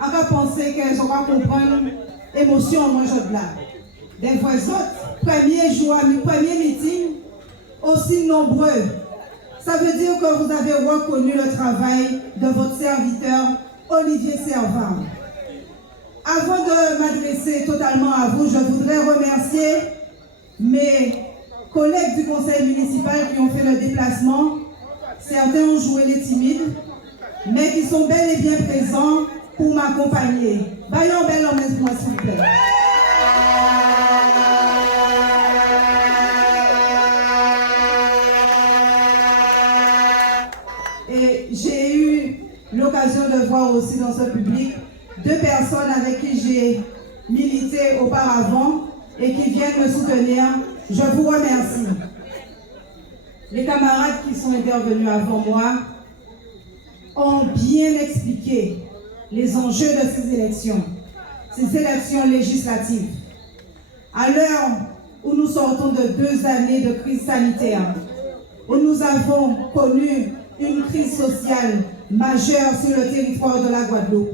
on va penser qu'elles vont comprendre l'émotion moi je là. Des fois autres, premier jour, premier meeting, aussi nombreux. Ça veut dire que vous avez reconnu le travail de votre serviteur Olivier Servan. Avant de m'adresser totalement à vous, je voudrais remercier mes collègues du conseil municipal qui ont fait le déplacement. Certains ont joué les timides, mais qui sont bel et bien présents pour m'accompagner. Baillons bel homme, s'il vous plaît. Et j'ai eu l'occasion de voir aussi dans ce public 2 personnes avec qui j'ai milité auparavant et qui viennent me soutenir. Je vous remercie. Les camarades qui sont intervenus avant moi ont bien expliqué les enjeux de ces élections législatives. À l'heure où nous sortons de 2 années de crise sanitaire, où nous avons connu une crise sociale majeure sur le territoire de la Guadeloupe,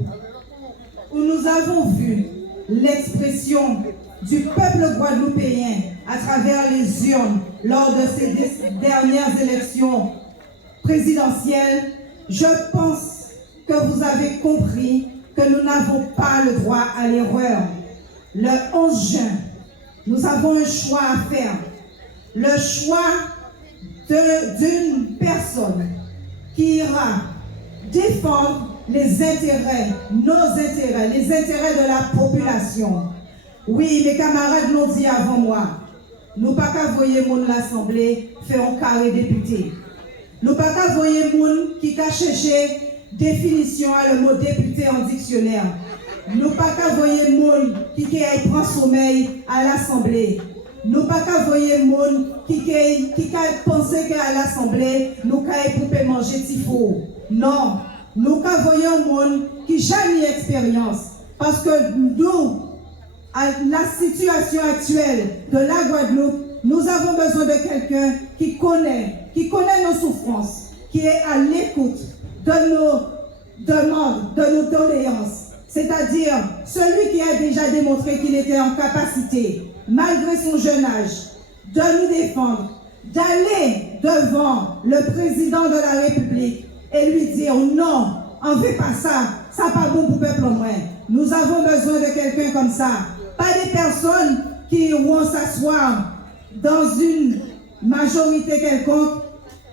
où nous avons vu l'expression du peuple guadeloupéen à travers les urnes lors de ces dernières élections présidentielles, je pense que vous avez compris que nous n'avons pas le droit à l'erreur. Le 11 juin, nous avons un choix à faire. Le choix d'une personne qui ira défendre les intérêts, nos intérêts, les intérêts de la population. Oui, mes camarades l'ont dit avant moi. Nous pas qu'à voyer mon l'Assemblée faire un carré député. Nous pas qu'à voyer mon qui a cherché définition à le mot député en dictionnaire. Nous pas qu'à voyer mon qui prend sommeil à l'Assemblée. Nous pas qu'à voyer mon qui a pensé qu'à l'Assemblée nous qu'à pour manger tifo. Non, nous qu'à voyer un monde qui jamais expérience parce que nous à la situation actuelle de la Guadeloupe, nous avons besoin de quelqu'un qui connaît nos souffrances, qui est à l'écoute de nos demandes, de nos doléances. C'est-à-dire celui qui a déjà démontré qu'il était en capacité, malgré son jeune âge, de nous défendre, d'aller devant le président de la République et lui dire non, on ne veut pas ça, ça n'est pas bon pour le peuple en moins. Nous avons besoin de quelqu'un comme ça. Pas des personnes qui vont s'asseoir dans une majorité quelconque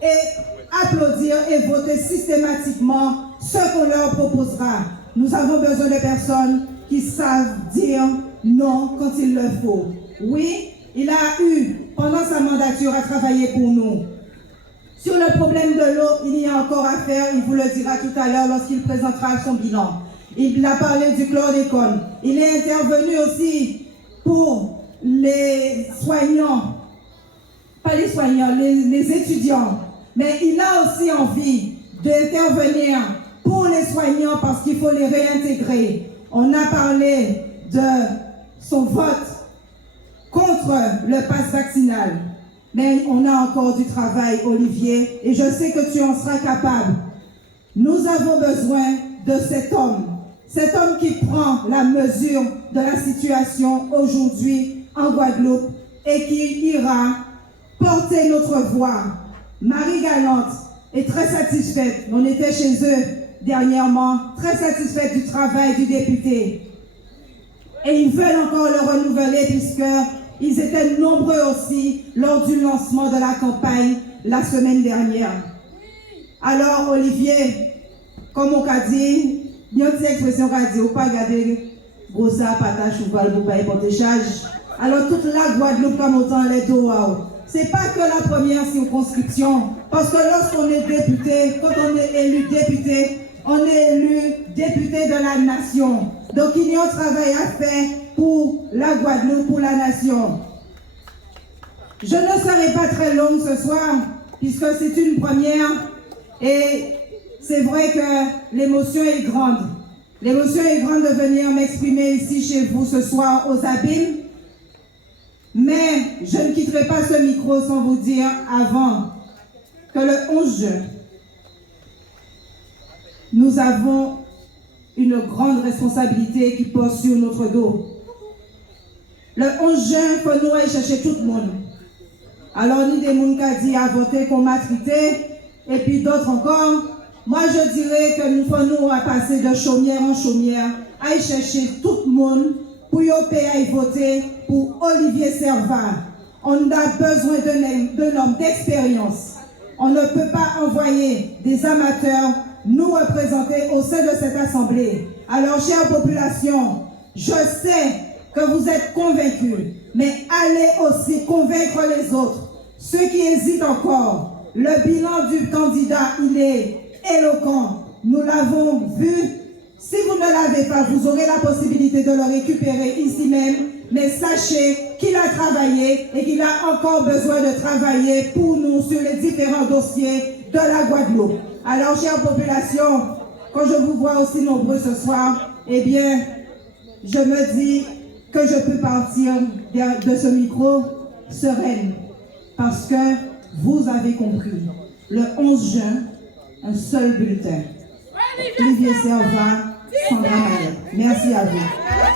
et applaudir et voter systématiquement ce qu'on leur proposera. Nous avons besoin de personnes qui savent dire non quand il le faut. Oui, il a eu, pendant sa mandature, à travailler pour nous. Sur le problème de l'eau, il y a encore à faire, il vous le dira tout à l'heure lorsqu'il présentera son bilan. Il a parlé du chlordécone. Il est intervenu aussi pour les soignants, pas les soignants, les étudiants. Mais il a aussi envie d'intervenir pour les soignants parce qu'il faut les réintégrer. On a parlé de son vote contre le pass vaccinal. Mais on a encore du travail, Olivier, et je sais que tu en seras capable. Nous avons besoin de cet homme qui prend la mesure de la situation aujourd'hui en Guadeloupe et qui ira porter notre voix. Marie Galante est très satisfaite. On était chez eux dernièrement, très satisfaite du travail du député. Et ils veulent encore le renouveler puisqu'ils étaient nombreux aussi lors du lancement de la campagne la semaine dernière. Alors Olivier, comme on a dit, il y a une petite expression qu'on a dit, on ne peut pas garder brossa, patate, chouval, pour ne pas porter charge. Alors toute la Guadeloupe comme autant les dos. Ce n'est pas que la première circonscription, parce que lorsqu'on est député, quand on est élu député, on est élu député de la nation. Donc il y a un travail à faire pour la Guadeloupe, pour la nation. Je ne serai pas très longue ce soir, puisque c'est une première, et c'est vrai que l'émotion est grande. L'émotion est grande de venir m'exprimer ici chez vous ce soir aux Abîmes. Mais je ne quitterai pas ce micro sans vous dire avant que le 11 juin, nous avons une grande responsabilité qui pose sur notre dos. Le 11 juin, il faut nous aller chercher tout le monde. Alors, ni des gens qui ont dit à voter qu'on m'a traité, et puis d'autres encore. Moi, je dirais que nous pouvons passer de chaumière en chaumière, aller chercher tout le monde pour y voter pour Olivier Servat. On a besoin d'un homme d'expérience. On ne peut pas envoyer des amateurs nous représenter au sein de cette assemblée. Alors, chère population, je sais que vous êtes convaincus, mais allez aussi convaincre les autres. Ceux qui hésitent encore, le bilan du candidat, il est éloquent. Nous l'avons vu. Si vous ne l'avez pas, vous aurez la possibilité de le récupérer ici même. Mais sachez qu'il a travaillé et qu'il a encore besoin de travailler pour nous sur les différents dossiers de la Guadeloupe. Alors, chère population, quand je vous vois aussi nombreux ce soir, eh bien, je me dis que je peux partir de ce micro sereine. Parce que vous avez compris, le 11 juin, un seul bulletin. Olivier Servat, Sandra Mayette. Merci à vous.